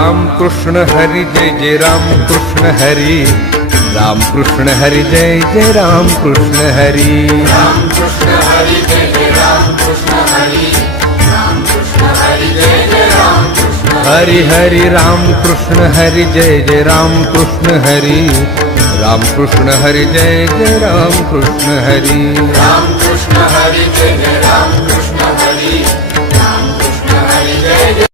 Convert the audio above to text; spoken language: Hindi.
राम कृष्ण हरि जय जय राम कृष्ण हरि, राम कृष्ण हरि जय जय राम कृष्ण हरि, राम कृष्ण हरि जय जय राम कृष्ण हरि, राम कृष्ण हरि जय जय राम कृष्ण हरि हरि राम कृष्ण हरि जय जय राम कृष्ण हरि, राम कृष्ण हरि जय जय राम कृष्ण हरि, राम कृष्ण हरि जय जय राम कृष्ण हरि, राम कृष्ण हरि जय जय